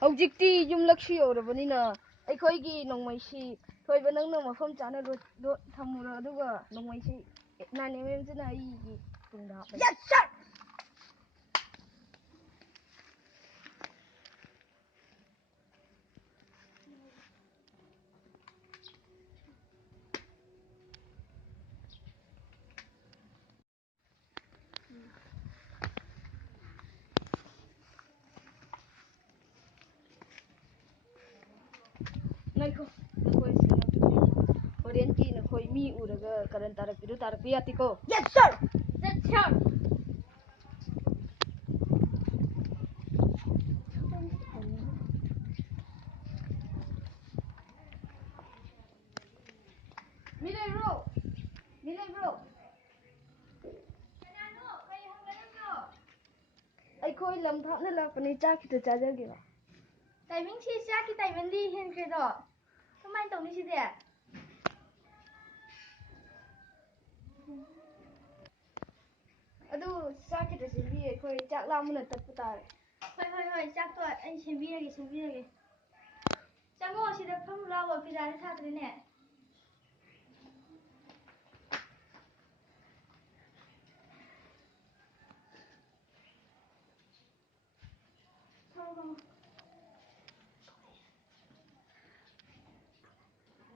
ꯍꯧꯖꯤꯛꯇꯤ ꯌꯨꯝꯂꯛꯁꯤ ꯌꯧꯔꯕꯅꯤꯅ ꯑꯩꯈꯣꯏꯒꯤ ꯅꯣꯡꯃꯩꯁꯤ ꯊꯣꯏꯕ ꯅꯪꯅ ꯃꯐꯝ ꯆꯥꯅ ꯊꯝꯃꯨꯔꯣ ꯑꯗꯨꯒ ꯅꯣꯡꯃꯩꯁꯤ 9mm ꯑꯩꯒꯤ ꯇꯨꯡꯗ ꯍꯥꯞꯄꯒꯦ. Yes, sir! Horenki nakhoi mi uraga karan tarakpidu tarakpi yatiko. Yes, sir! Yes, sir! Milay bro! Milay bro! ꯑꯩꯈꯣꯏ ꯂꯝ ꯊꯥꯞꯅ ꯂꯥꯛꯄꯅꯤ ꯆꯥꯛ ꯈꯤꯇ ꯆꯥꯖꯒꯦꯕ. ꯇꯥꯏꯃꯤꯡꯁꯤ ꯆꯥꯛꯀꯤ ꯇꯥꯏꯃꯤꯡꯗꯤ ꯍꯦꯟꯈ꯭ꯔꯦꯗꯣ. ꯀꯃꯥꯏꯅ ꯇꯧꯅꯤ ꯁꯤꯗꯤ? ꯑꯗꯨ ꯆꯥꯛ ꯈꯤꯇ ꯁꯦꯝꯕꯤꯌꯦ ꯑꯩꯈꯣꯏ ꯆꯥꯛ ꯂꯥꯝꯕꯅ ꯇꯠꯄ ꯇꯥꯔꯦ. ꯍꯣꯏ ꯆꯥꯛꯇꯣ ꯑꯩ ꯁꯦꯝꯕꯤꯔꯒꯦ. ꯆꯪꯉꯣ ꯁꯤꯗ ꯐꯝꯃꯨ ꯂꯥꯎꯑꯣ ꯄꯤꯖꯥꯗꯤ ꯊꯥꯗ꯭ꯔꯤꯅꯦ.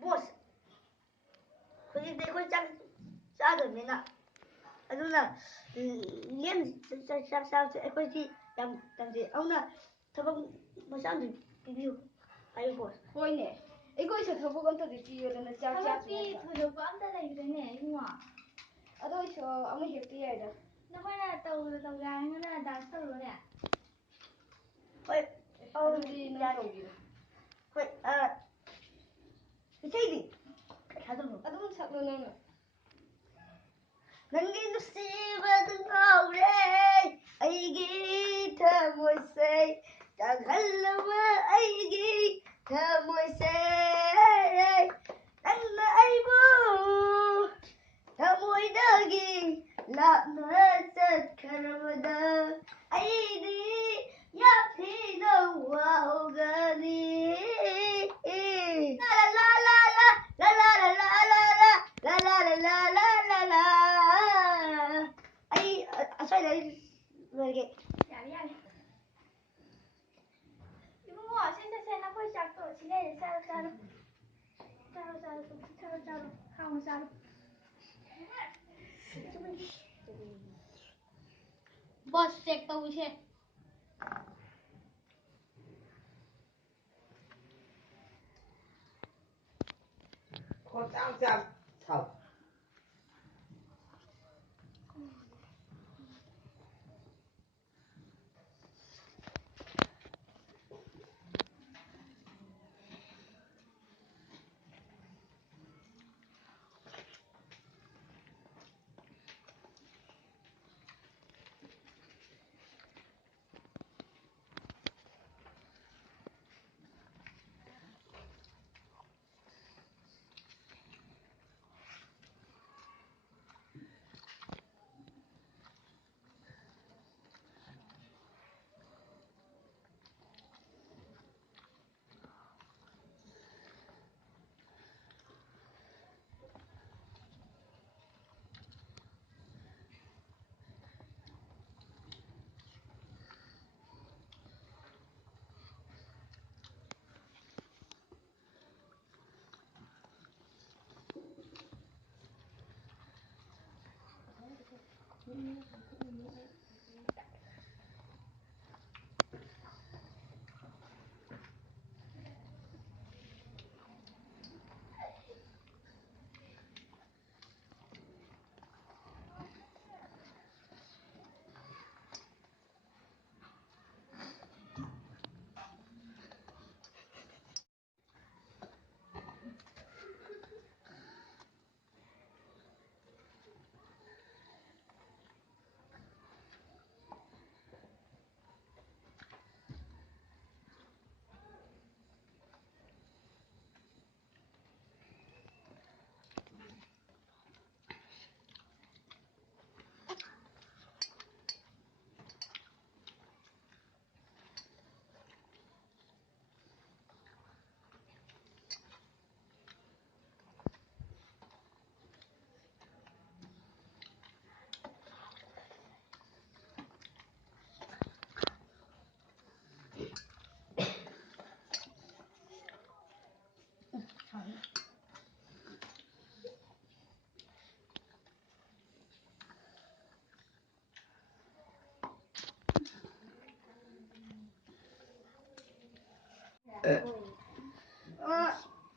Boss, hꯧꯖꯤꯛꯇꯤ ꯑꯩꯈꯣꯏ ꯆꯥꯛ ꯆꯥꯗꯕꯅꯤꯅ ꯑꯗꯨꯅ ꯂꯦꯝ ꯆꯥꯛ ꯆꯥꯕꯁꯦ ꯑꯩꯈꯣꯏꯗꯤ ꯌꯥꯝ ꯇꯟꯖꯩ. ꯑꯗꯨꯅ ꯊꯕꯛ ꯃꯆꯥ ꯑꯃ ꯄꯤꯕꯤꯌꯨ ꯍꯥꯏꯌꯨ ꯕꯣꯁ. ꯍꯣꯏꯅꯦ ꯑꯩꯈꯣꯏꯁꯨ ꯊꯕꯛ ꯑꯝꯇꯗꯤ ꯄꯤꯌꯣꯗꯅ ꯆꯥꯛ ꯊꯕꯛꯀꯤ ꯆꯥꯗ꯭ꯔꯤꯉꯩꯗ. ꯊꯣꯏꯗꯣꯛꯄ ꯑꯝꯇ ꯂꯩꯇ꯭ꯔꯦꯅꯦ ꯏꯕꯨꯡꯉꯣ. ꯑꯗꯣ ꯑꯩꯁꯨ ꯑꯃ ꯍꯦꯛꯇ ꯌꯥꯏꯗ. ꯅꯈꯣꯏꯅ ꯇꯧꯒꯦ ꯍꯥꯏꯔꯒꯅ ꯗꯥꯟꯁ ꯇꯧꯔꯣꯅꯦ. ꯍꯣꯏ ꯑꯗꯨꯗꯤ ꯅꯪ ꯇꯧꯕꯤꯔꯣ. ꯍꯣꯏ 이세이디 가져놓. ꯑꯗꯨꯝ ꯁꯛꯂꯣ ꯅꯪꯅ. ꯅꯪꯒꯤ ꯅꯨꯡꯁꯤꯕꯗ ꯉꯥꯎꯔꯦ ꯑꯩꯒꯤ ꯊꯃꯣꯏꯁꯦ ꯆꯥꯛꯍꯜꯂꯕ ꯑꯩꯒꯤ ꯊꯃꯣꯏꯁꯦ ꯅꯪꯅ ꯑꯩꯕꯨ ꯊꯃꯣꯏꯗꯒꯤ ꯂꯥꯞꯅ ꯆꯠꯈ꯭ꯔꯕꯗ ꯑꯩꯗꯤ ꯌꯥꯝ ꯊꯤꯅ ꯋꯥꯍꯧꯒꯅꯤ. ꯂꯣꯏꯔꯒꯦ. ꯌꯥꯔꯦ. 이봉호, 셋, 나코이 짝도 지내 짜로. 하고 짜로. बस चेक तो उसे 참.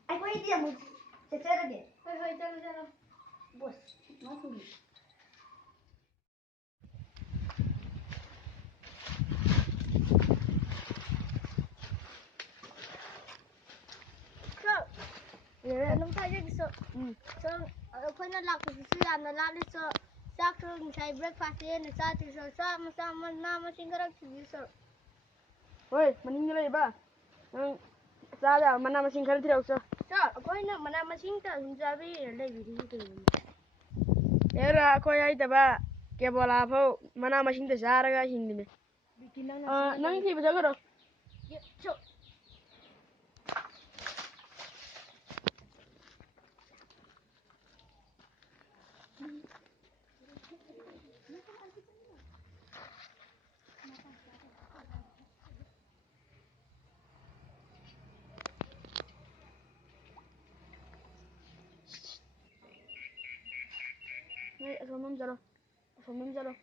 ꯑꯩꯈꯣꯏꯗꯤ ꯑꯃꯨꯛ ꯆꯠꯆꯔꯒꯦ ꯍꯣꯏ ꯍꯣꯏ ꯆꯠꯂꯣ ꯆꯠꯂꯣ ꯕꯣꯁ ꯃꯥꯊꯨꯔꯤ ꯁꯣ ꯀꯩꯅꯣꯝ ꯍꯥꯏꯖꯒꯦꯁꯨ ꯁꯣ ꯑꯩꯈꯣꯏꯅ ꯂꯥꯛꯄꯁꯤꯁꯨ ꯌꯥꯝꯅ ꯂꯥꯠꯂꯤ ꯁꯣ ꯆꯥꯛꯁꯨ ꯉꯁꯥꯏ ꯕ꯭ꯔꯦꯛꯐꯥꯁꯇ ꯍꯦꯟꯅ ꯆꯥꯗ꯭ꯔꯤ ꯁꯣ ꯆꯥꯛ ꯃꯆꯥ ꯃꯅꯥ ꯃꯁꯤꯡ ꯈꯔ ꯊꯤꯕꯤꯌꯨ ꯁꯣ ꯍꯣꯏ ꯃꯅꯤꯡꯗ ꯂꯩꯕ ꯅꯪ ꯆꯥꯗ ꯃꯅꯥ ꯃꯁꯤꯡ ꯈꯔ ꯊꯤꯔꯛꯎꯆꯣ ꯁꯣ ꯑꯩꯈꯣꯏꯅ ꯃꯅꯥ ꯃꯁꯤꯡꯇ ꯑꯗꯨꯝ ꯆꯥꯕꯤꯔ ꯂꯩꯕꯤꯔꯤꯁꯤ ꯀꯩꯒꯤꯅꯣ ꯍꯦꯔꯥ ꯑꯩꯈꯣꯏ ꯍꯩꯇꯕ ꯀꯦꯕꯣꯂꯥ ꯐꯥꯎ ꯃꯅꯥ ꯃꯁꯤꯡꯗ ꯆꯥꯔꯒ ꯍꯤꯡꯂꯤꯃꯦ ꯅꯪ ꯊꯤꯕ ꯆꯠꯈ꯭ꯔꯣ ꯁꯣ ꯅꯣꯏ ꯑꯁꯣꯝꯂꯣꯝ ꯆꯠꯂꯣ ꯑꯁꯣꯝꯂꯣꯝ ꯆꯠꯂꯣ